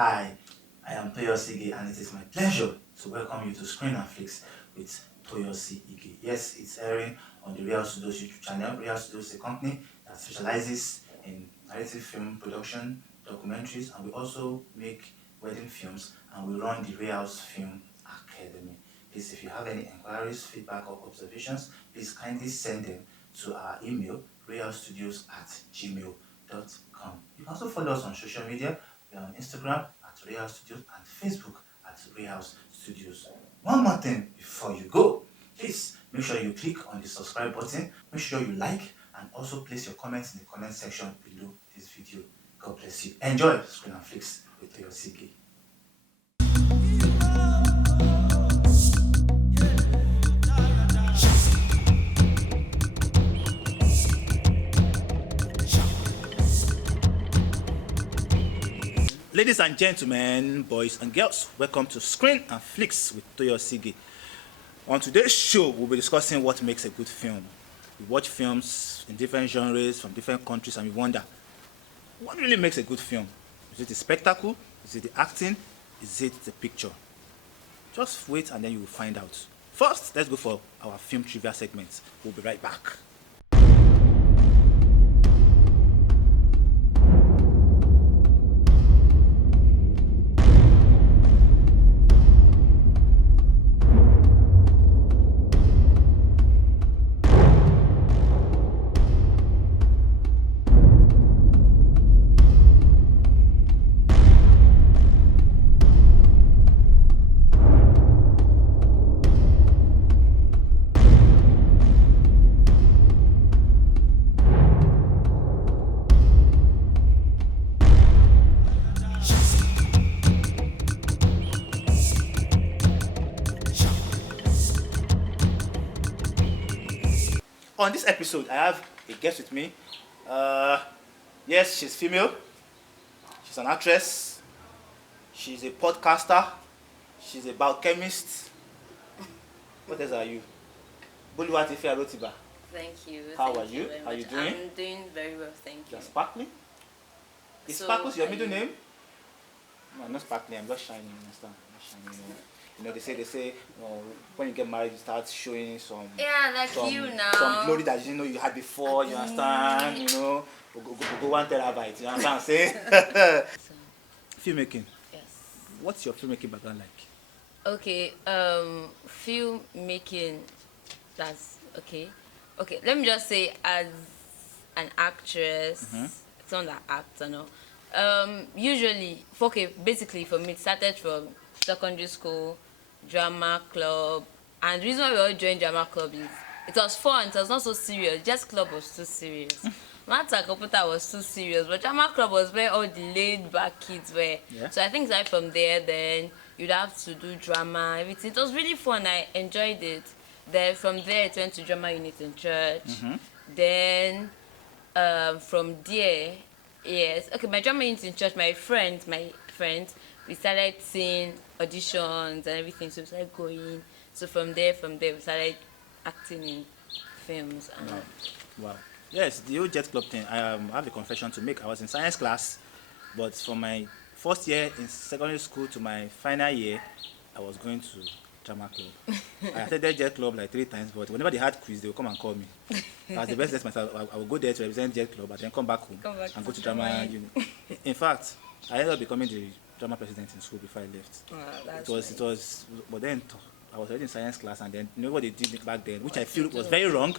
Hi, I am Toyosi Ige, and it is my pleasure to welcome you to Screen and Flicks with Toyosi Ige. Yes, it's airing on the Real Studios YouTube channel. Real Studios is a company that specializes in narrative film production, documentaries, and we also make wedding films, and we run the Real's Film Academy. Please, if you have any inquiries, feedback, or observations, please kindly send them to our email, realstudios@gmail.com. You can also follow us on social media. We are on Instagram at Real Studios and Facebook at Real Studios. One more thing before you go, please make sure you click on the subscribe button, make sure you like, and also place your comments in the comment section below this video. God bless you. Enjoy Screen and Flicks with Toyosi Ige. Ladies and gentlemen, boys and girls, welcome to Screen and Flicks with Toyosi Ige. On today's show, we'll be discussing what makes a good film. We watch films in different genres from different countries and we wonder, what really makes a good film? Is it the spectacle? Is it the acting? Is it the picture? Just wait and then you will find out. First, let's go for our film trivia segment. We'll be right back. On this episode, I have a guest with me. Yes, she's female. She's an actress. She's a podcaster. She's a biochemist. What else are you? Boluwatife Arotiba. Thank you. How Thank are you? very How are you much. doing? I'm doing very well, thank you. You're sparkling. Is So, Sparkles your are middle you- name? No, I'm not sparkling. I'm just shining. You understand? I'm just shining. You know, they say, when you get married, you start showing some. Yeah, like some, you now. some glory that you didn't know you had before. You understand? You know, go 1 terabyte. You understand what I'm saying? So, Filmmaking. yes. What's your filmmaking background like? Okay, filmmaking, that's okay. Okay, let me just say, as an actress, someone that acts, usually, basically for me, it started from secondary school, drama club, and the reason why we all joined drama club is it was fun. It was not so serious. Just club was too serious. Matter computer was too serious, but drama club was where all the laid back kids were. Yeah. So I think right from there, then you'd have to do drama, everything. It was really fun. I enjoyed it. Then from there, it went to drama unit in church. Then from there, yes, okay, my drama unit in church, my friends, we started seeing auditions and everything, so we started going. So from there, we started acting in films. And Wow. Yes, the old Jet Club thing. I have a confession to make. I was in science class, but from my first year in secondary school to my final year, I was going to drama club. I attended Jet Club like 3 times, but whenever they had quiz, they would come and call me. I was the best test myself. I would go there to represent Jet Club, and then come back home and go to drama unit. In fact, I ended up becoming the drama president in school before I left. that's It was, but then I was already in science class, and then you know what they did back then, which I feel was very wrong.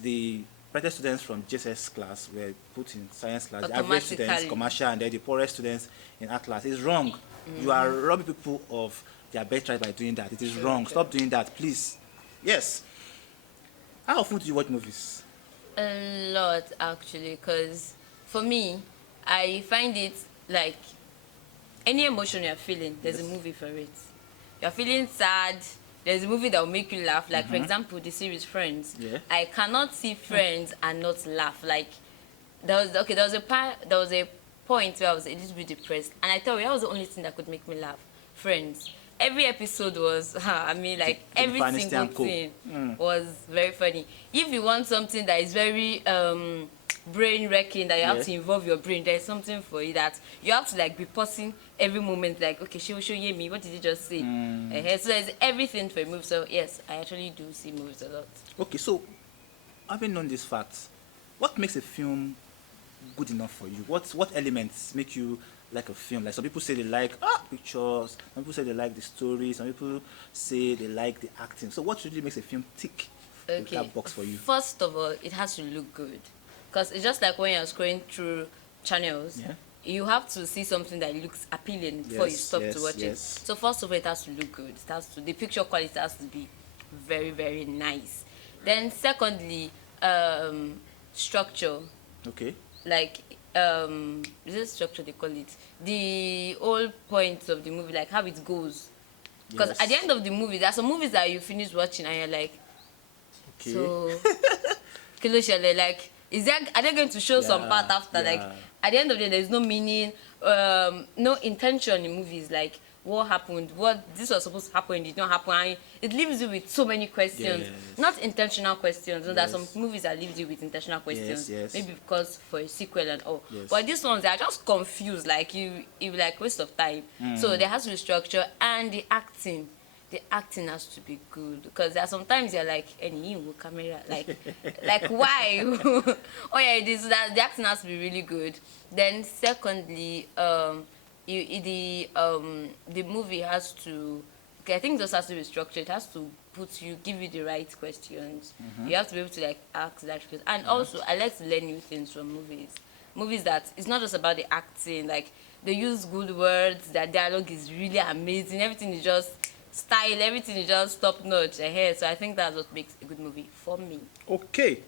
The better students from JSS class were put in science class. The average students, Automatically. commercial, and then the poorest students in art class. It's wrong. You are robbing people of their birthright by doing that. It is wrong. Stop doing that, please. Yes. How often do you watch movies? A lot, actually, because for me, I find it like any emotion you're feeling, there's a movie for it. You're feeling sad, there's a movie that will make you laugh. Like, for example, the series Friends. Yeah. I cannot see Friends and not laugh. Like, there was a point where I was a little bit depressed, and I thought that was the only thing that could make me laugh. Friends. Every episode was, every single thing was very funny. If you want something that is very brain wrecking that you have Yeah. to involve your brain. There's something for you that you have to like be pausing every moment. Like, okay, show me. What did he just say? So there's everything for a movie. So yes, I actually do see movies a lot. Okay, so having known these facts, what makes a film good enough for you? What elements make you like a film? Like some people say they like pictures, some people say they like the story, some people say they like the acting. So what really makes a film tick Okay. that box for you? First of all, it has to look good, because it's just like when you're scrolling through channels. Yeah. You have to see something that looks appealing before you Yes, stop yes, to watch yes. it. So first of all, it has to look good. It has to, the picture quality has to be very, very nice. Then secondly, structure. Okay. Like is it structure they call it? The whole point of the movie, like how it goes. Because Yes. at the end of the movie, there are some movies that you finish watching and you're like, Okay. so kilo shele, like, is there, are they going to show some Yeah, part after? yeah. Like at the end of the day, there's no meaning, no intention in movies. Like what happened, what this was supposed to happen, did not happen, and it leaves you with so many questions. Yes. Not intentional questions. You know, there are some Yes. movies that leaves you with intentional questions. yes. Maybe because for a sequel and all. Yes. But these ones, they are just confused. Like you like waste of time. So there has to be structure, and the acting. The acting has to be good, because there are sometimes you're like, any camera, like why? Oh yeah, it is that the acting has to be really good. Then secondly, the movie has to, okay, I think this has to be structured. It has to give you the right questions. You have to be able to like ask that question. And also, I like to learn new things from movies. Movies that it's not just about the acting. Like they use good words. Their dialogue is really amazing. Everything is just style. Everything is just top notch. So I think that's what makes a good movie for me. Okay.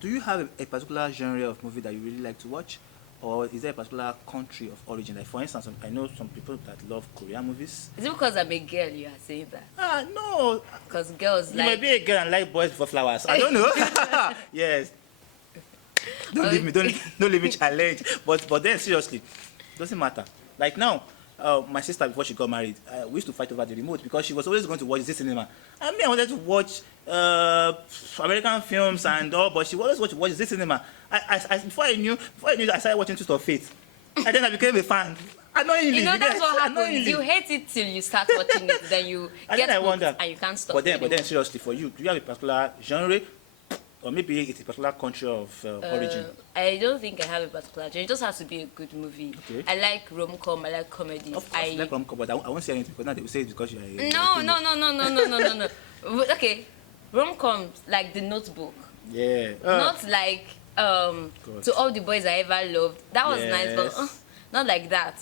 Do you have a particular genre of movie that you really like to watch? Or is there a particular country of origin? Like for instance, I know some people that love Korean movies. Is it because I'm a girl you are saying that? No. Because girls You like... might be a girl and like boys for flowers. I don't know. Yes. Don't leave me. Don't leave me challenged. But then seriously, doesn't matter. Like now, my sister before she got married, we used to fight over the remote because she was always going to watch this cinema. I mean, I wanted to watch American films and all, but she always wanted to watch this cinema. Before I knew, I started watching Twist of Fate, and then I became a fan. Annoyingly, You know, that's what happens. unknowingly. You hate it till you start watching it, then you And get then I hooked wonder, and you can't stop. But then anymore. seriously, for you, do you have a particular genre, or maybe it's a particular country of origin? I don't think I have a particular genre. It just has to be a good movie. Okay. I like rom-com. I like comedies. Of course, like rom-com, but I won't say anything because now they will say it's because you are. No. Okay, rom-coms like The Notebook. Yeah. Not like To All the Boys I Ever Loved. That was nice, but Yes. not like that.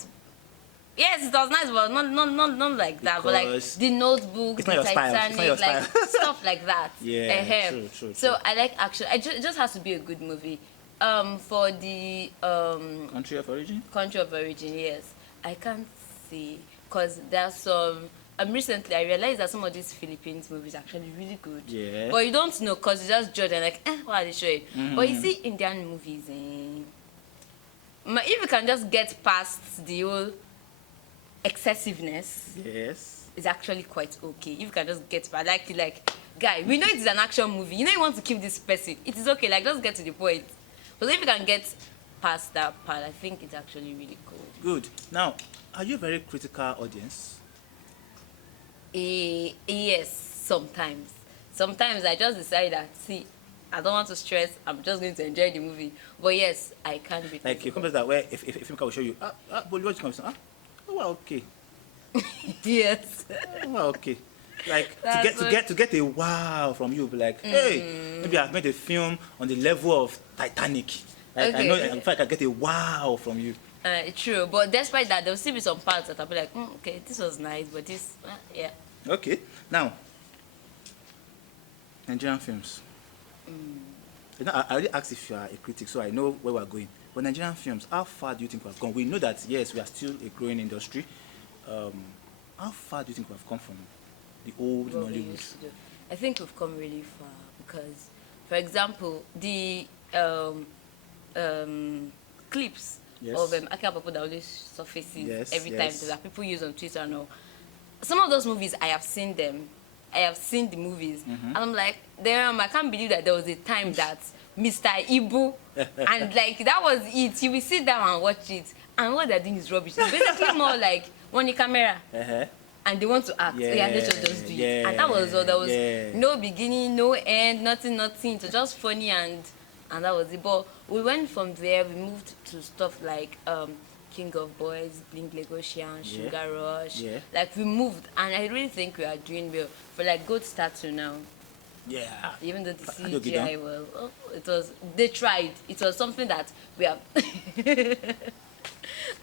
Yes, it was nice, but not like that. But like Because The Notebook, it's The not your style. It's not your Titanic, like style. stuff like that. Yeah, true. So I like action. It just has to be a good movie. For the Country of origin? country of origin, yes, I can't say, because there are some. Recently, I realized that some of these Philippines movies are actually really good. Yeah. But you don't know, because you just judge and like, what are they showing? But you see Indian movies, if you can just get past the whole excessiveness, Yes. it's actually quite okay. If you can just get past, like, guy, we know it is an action movie. You know you want to keep this person. It is okay. Like, just get to the point. But if you can get past that part, I think it's actually really cool. Good. Now, are you a very critical audience? Yes, sometimes. Sometimes I just decide that, see, I don't want to stress. I'm just going to enjoy the movie. But yes, I can be Like you critical. come to that where if Filmmaker will show you, Boluwatife comes, oh well, okay. Yes. Oh well, okay. Like That's to get a wow from you, be like, hey, maybe I've made a film on the level of Titanic. Like I Okay. know in fact I get a wow from you. True, but despite that, there'll still be some parts that I'll be like, okay, this was nice, but this, yeah. Okay. Now, Nigerian films. You know, I already asked if you are a critic, so I know where we're going. But Nigerian films, how far do you think we've gone? We know that yes, we are still a growing industry. How far do you think we've come from the old What we Nollywood? used to do. I think we've come really far because, for example, the clips Yes. of Akapopo that always surfaces Yes, every yes. time that people use on Twitter and all. Some of those movies, I have seen them. I have seen the movies, and I'm like, then I can't believe that there was a time that Mr. Ibu, and like that was it. You will sit down and watch it, and what they're doing is rubbish. It's basically more like one camera. And they want to act. Yeah, let's just do it. And that was all. There was no beginning, no end, nothing. It was just funny, and that was it. But we went from there. We moved to stuff like King of Boys, Blink Legosian, Sugar Rush. Like we moved, and I really think we are doing well. For like good start to now. Yeah. Even though the CGI they tried. It was something that we have.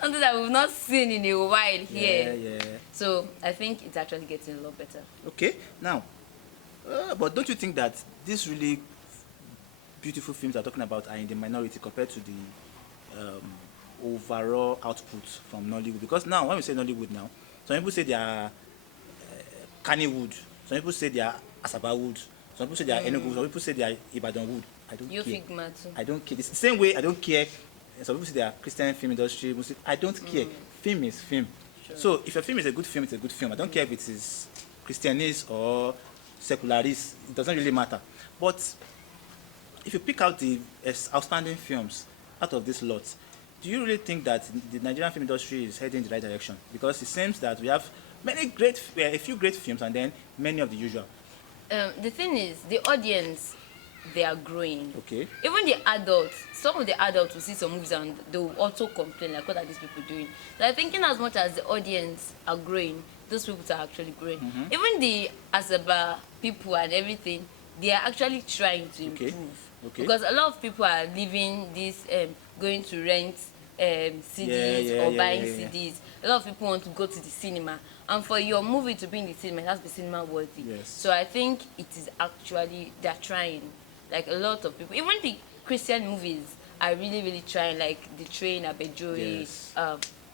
Something that we've not seen in a while here. So I think it's actually getting a lot better. Okay, now, but don't you think that these really beautiful films are talking about are in the minority compared to the overall output from Nollywood? Because now, when we say Nollywood now, some people say they are Kannywood, some people say they are Asaba Wood, some people say they are Enugu, some people say they are Ibadan Wood. I don't care. Figma too. I don't care. It's the same way I don't care. Some people say they are Christian film industry. I don't care. Film is film. Sure. So if a film is a good film, it's a good film. I don't care if it is Christianist or secularist. It doesn't really matter. But if you pick out the outstanding films out of this lot, do you really think that the Nigerian film industry is heading in the right direction? Because it seems that we have a few great films and then many of the usual. The thing is, the audience, they are growing. Okay. Even the adults, some of the adults will see some movies and they will also complain, like, what are these people doing? So I'm thinking as much as the audience are growing, those people are actually growing. Even the Asaba people and everything, they are actually trying to improve. Because a lot of people are leaving this, going to rent CDs or buying CDs. A lot of people want to go to the cinema. And for your movie to be in the cinema, it has to be cinema worthy. So I think it is actually, they're trying. Like a lot of people, even the Christian movies are really, really trying, like The Train, Abejoy,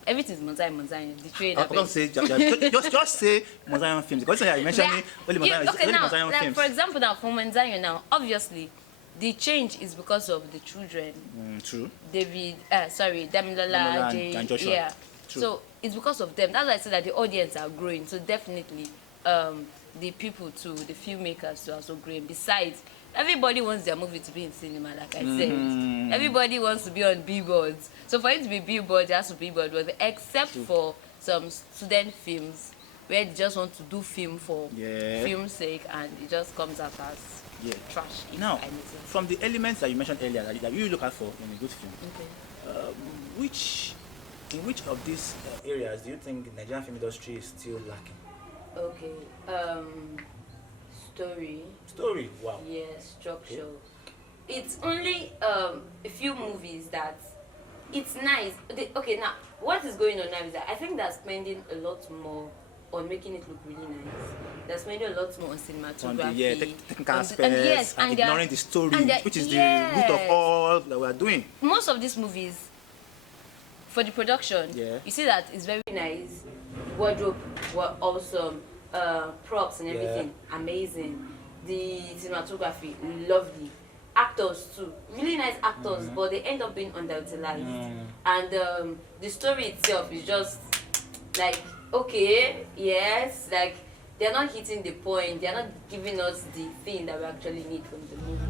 everything is Mozai. The Train, Abejoy. Just say Mozai films. Because you mentioned only Mozai films. For example, now, for Mozai now, obviously, the change is because of the children. True. Damilola, and Joshua. Yeah. True. So it's because of them. That's why I said that the audience are growing. So definitely, the people too, the filmmakers too are also growing. Besides, everybody wants their movie to be in cinema, like I said. Everybody wants to be on billboards. So for it to be billboards, it has to be billboards. Except for some student films where they just want to do film for film's sake, and it just comes out as trash. Now, from the elements that you mentioned earlier that you look out for in a good film, in which of these areas do you think the Nigerian film industry is still lacking? Story, wow. Yeah, structure. It's only a few movies that it's nice. Now what is going on now is that I think they're spending a lot more on making it look really nice. They're spending a lot more on cinematography, on the technical aspects, and ignoring the story, which is the root of all that we are doing. Most of these movies, for the production, you see that it's very nice. Wardrobe were awesome. Props and everything, amazing. The cinematography, lovely. Actors too, really nice actors, but they end up being underutilized. And the story itself is just like, like they're not hitting the point. They're not giving us the thing that we actually need from the movie.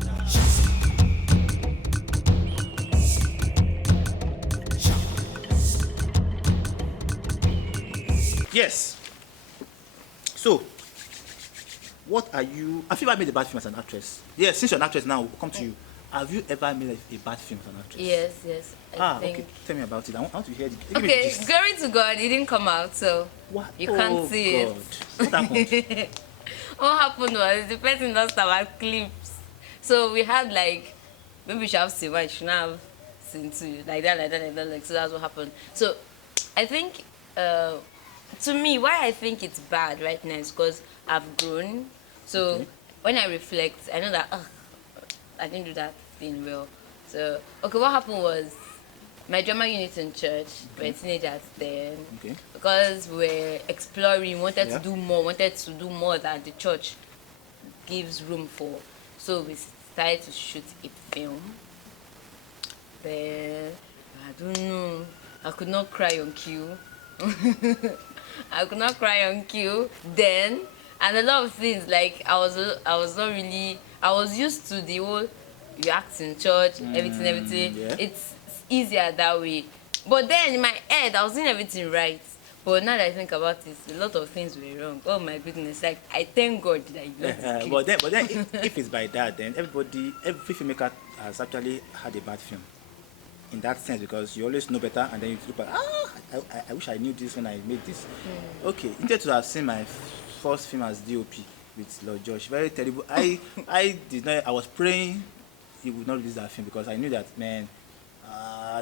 Yes. So, what are you? Have you ever made a bad film as an actress? Yes, since you're an actress now, we'll come to you. Have you ever made a bad film as an actress? Yes. I think. Okay. Tell me about it. I want to hear it. Okay, glory to God, it didn't come out, so you can't see it. What happened? What happened was the person lost our clips. So we had like, maybe we should have seen one, should not have seen two. Like that. So that's what happened. So I think, to me, why I think it's bad right now is because I've grown. So when I reflect, I know that I didn't do that thing well. So what happened was my drama unit in church, we were teenagers then, because we were exploring, wanted to do more than the church gives room for. So we started to shoot a film. Then I don't know, I could not cry on cue. Then, and a lot of things, like I was not really I was used to the whole you act in church, everything. Yeah. It's easier that way. But then in my head, I was doing everything right. But now that I think about it, a lot of things were wrong. Oh my goodness! Like I thank God that I love this clip. But then if it's by that, then every filmmaker has actually had a bad film. In that sense, because you always know better, and then you look like, I wish I knew this when I made this. Okay, instead to have seen my first film as DOP with Lord Josh, very terrible. I did not. I was praying he would not release that film because I knew that, man.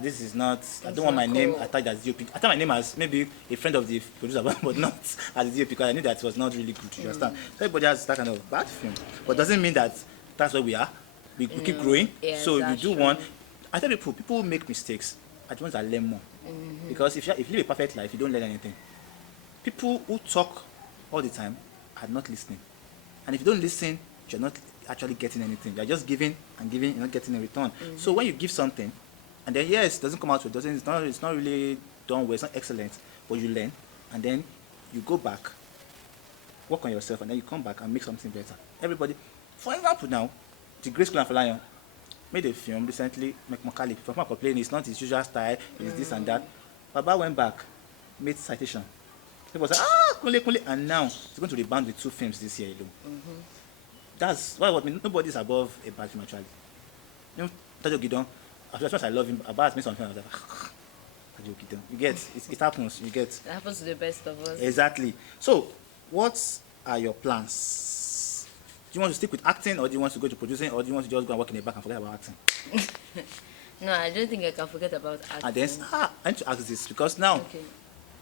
This is not. I don't want my name attached as DOP. I thought my name as maybe a friend of the producer, but not as DOP because I knew that it was not really good. You understand? So everybody has that kind of bad film, but doesn't mean that that's where we are. We keep growing. Yes, So if you that's do true. one, I tell people make mistakes. I want to learn more because if you live a perfect life, you don't learn anything. People who talk all the time are not listening, and if you don't listen, you're not actually getting anything. You're just giving and giving, you're not getting a return. So when you give something, and then yes, it doesn't come out, it's not really done well, it's not excellent, but you learn, and then you go back, work on yourself, and then you come back and make something better. Everybody, for example, now, the Grace School and Lion made a film recently, McMacaulay. People are complaining it's not his usual style, it's this and that. Baba went back, made Citation. People said, Kule, and now he's going to rebound with 2 films this year alone. That's what I mean. Nobody's above a bad film actually. You know, Tajo Gidon, as much as I love him, Abba has made something I was like, Tajo Gidon. You get, it happens, you get. It happens to the best of us. Exactly. So, what are your plans? Do you want to stick with acting, or do you want to go to producing, or do you want to just go and work in the back and forget about acting? No, I don't think I can forget about acting. And then, I need to ask this because now, Okay.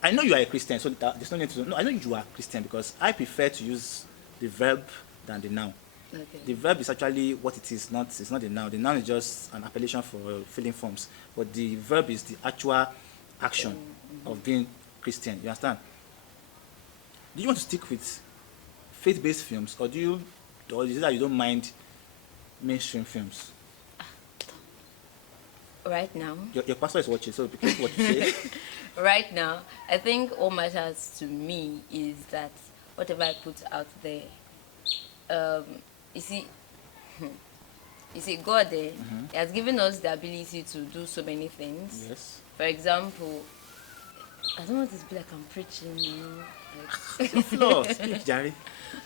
I know you are a Christian, so there's no need to. No, I know you are Christian because I prefer to use the verb than the noun. Okay. The verb is actually what it is, it's not the noun. The noun is just an appellation for filling forms, but the verb is the actual action of being Christian. You understand? Do you want to stick with faith-based films, or is it that you don't mind mainstream films? Right now. Your pastor is watching, so be careful what you say. Right now, I think what matters to me is that whatever I put out there, you see, God He has given us the ability to do so many things. Yes. For example, I don't want it to be like I'm preaching, you know. Like, Floor, speak, Jerry.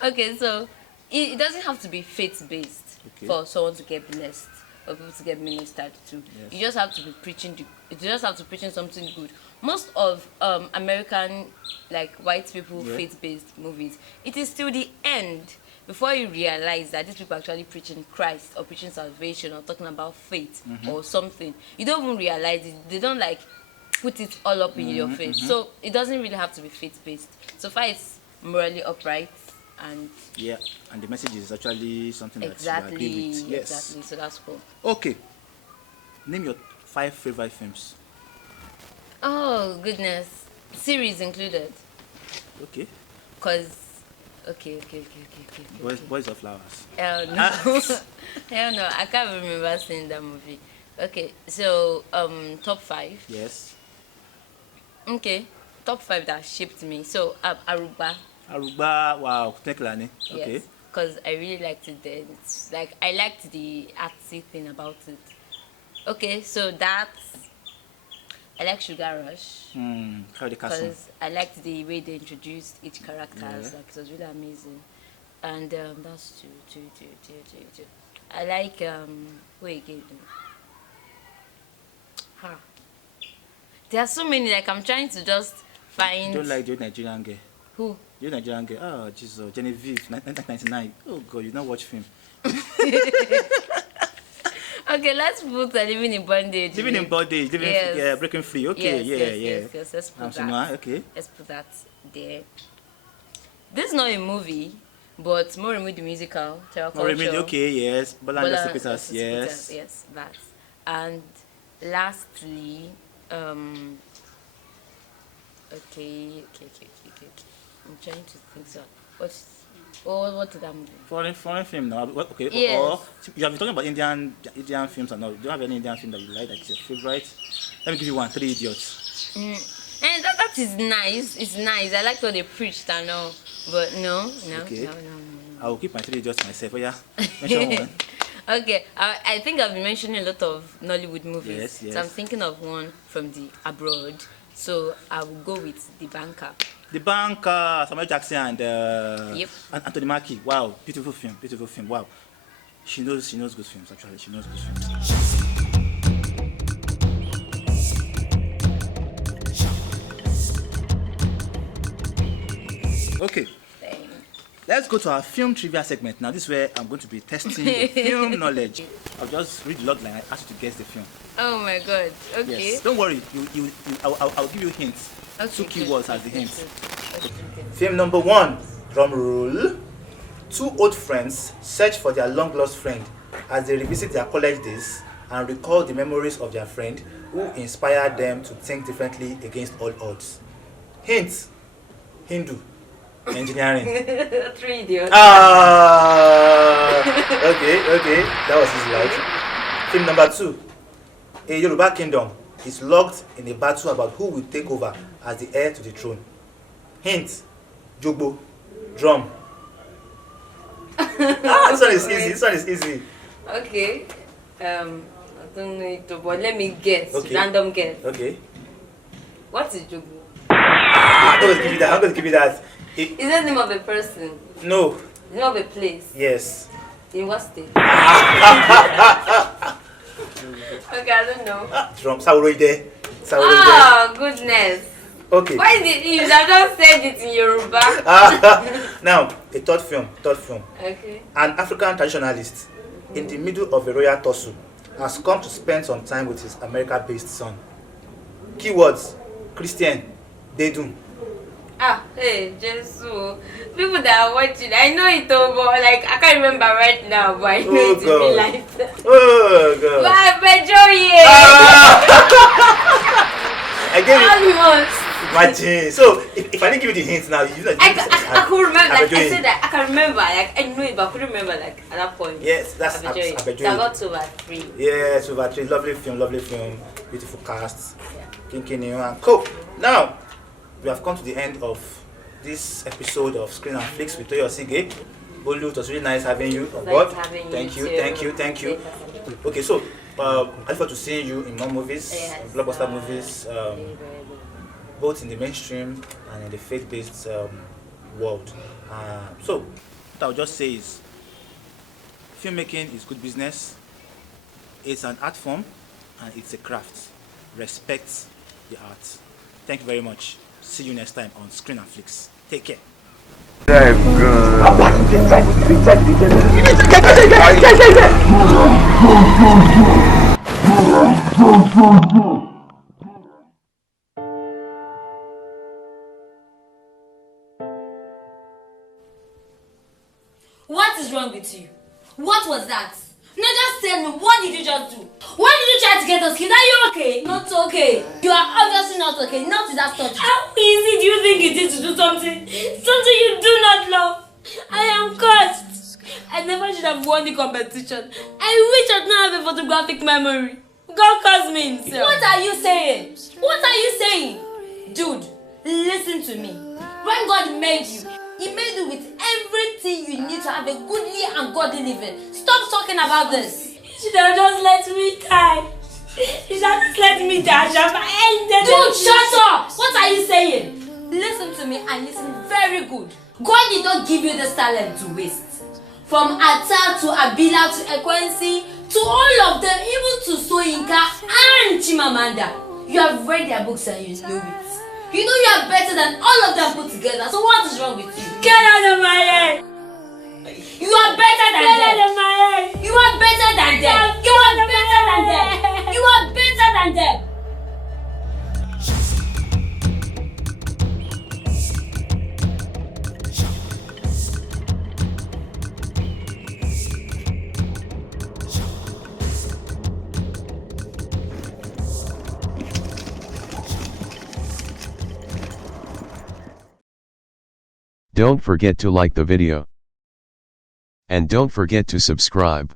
okay, so it doesn't have to be faith-based Okay. for someone to get blessed or people to get ministered to. Yes. You just have to be preaching. You just have to preaching something good. Most of American, like white people, Yeah. faith-based movies, it is till the end before you realize that these people are actually preaching Christ or preaching salvation or talking about faith or something. You don't even realize it. They don't like put it all up in your face. So it doesn't really have to be faith-based. So far it's morally upright and Yeah, and the message is actually something that you exactly, agree with. Yes. exactly. So that's cool. Okay. Name your 5 favorite films. Oh goodness, series included. Okay. Cause okay. Boys or Flowers. Hell no, hell no. I can't remember seeing that movie. Okay, so top 5. Yes. Okay, top 5 that shaped me. So Aruba. Aruba, wow, Teklane. Okay. Yes, because I really liked it then. It's like I liked the artsy thing about it. Okay, so that's I like Sugar Rush Carry the castle. because I liked the way they introduced each character. Yeah. Like it was really amazing, and that's two. I like wait again. Huh. There are so many. Like I'm trying to just find You don't like the old Nigerian girl. who. The old Nigerian girl. Oh, Jesus. Genevieve, 1999. Oh, God, you don't watch film. Okay, let's put Living in Bondage. Living in bondage, Yes. breaking free. Okay, Yes, let's put that. Amsunwa, okay. Let's put that there. This is not a movie, but Moremi the musical, Terra Culture. Moremi, okay, yes. Bola Bola Peters, Peters, yes. yes, that. And lastly, okay. I'm trying to think so. What did that movie? Foreign film now. Okay. Yes. Or you have been talking about Indian films and all. Do you have any Indian film that you like that's your favorite? Let me give you one. 3 Idiots. And that is nice. It's nice. I like what they preached and all. But no. Okay. I will keep my 3 just myself. Oh yeah, mention one. Okay, I think I've been mentioning a lot of Nollywood movies. Yes, yes. So I'm thinking of one from the abroad. So I will go with The Banker. The Banker, Samuel Jackson and Yep. Anthony Mackie. Wow, beautiful film, beautiful film. Wow, she knows good films. Actually, she knows good films. Okay. Let's go to our film trivia segment. Now, this is where I'm going to be testing your film knowledge. I'll just read the log line. I ask you to guess the film. Oh my god. Okay. Yes. Don't worry. I'll give you hints. Okay, 2 keywords as the okay, hints. Okay. Film number 1. Drum roll. 2 old friends search for their long-lost friend as they revisit their college days and recall the memories of their friend who inspired them to think differently against all odds. Hint. Hindu. Engineering. 3 Idiots. Okay. That was his life. Film number 2. A Yoruba kingdom is locked in a battle about who will take over as the heir to the throne. Hint. Jogbo. Drum. This one is easy. Okay. I don't know it, but let me guess. Okay. Random guess. Okay. What is Jogo? I'm going to give you that. Is that the name of a person? No. The name of a place? Yes. In what state? Okay, I don't know. Drum. Sauride. Oh, goodness. Okay. Why did you have just said it in Yoruba? Now, a third film. Okay. An African traditionalist in the middle of a royal tussle has come to spend some time with his America-based son. Keywords: Christian, Dedun. Hey, Jesus. People that are watching, I know it all, but like I can't remember right now, but I know it in real life. Oh God. But I enjoy it. I get it. Almost. Imagine. So if I didn't give you the hints now, you know. I could remember. Like I Abejoye. said that I can remember. Like I know it, but I couldn't remember. Like at that point. Yes, that's Abejoye. Abejoye. So I got 2 over 3. Yes, over 3. Lovely film. Beautiful cast. Kinky and cool. Now, we have come to the end of this episode of Screen and Flicks with Toyosi Ige. Bolu, it was really nice having you on board. Thank you. Okay, so I look forward to seeing you in more movies, blockbuster movies, both in the mainstream and in the faith-based world. So, what I'll just say is, filmmaking is good business. It's an art form and it's a craft. Respect the art. Thank you very much. See you next time on Screen and Flicks. Take care. What is wrong with you? What was that? No, just tell me, what did you just do? Why did you try to get us killed? Are you okay? Not okay. You are obviously not okay. Not with that touch. How easy do you think it is to do something? Something you do not love. I am cursed. I never should have won the competition. I wish I did not have a photographic memory. God cursed me himself. What are you saying? What are you saying? Dude, listen to me. When God made you, He made you with everything you need to have a goodly and godly living. Stop talking about this. You should have just let me die. You should have just let me die. Dude, shut up! What are you saying? Listen to me and listen very good. God did not give you this talent to waste. From Atta to Abila to Ekwensi to all of them, even to Soyinka and Chimamanda. You have read their books and you know it. You know you are better than all of them put together. So what is wrong with you? Get out of my head! You are better than them. Get out of my head! You are better than them. You are better than them. You are better than them. Don't forget to like the video. And don't forget to subscribe.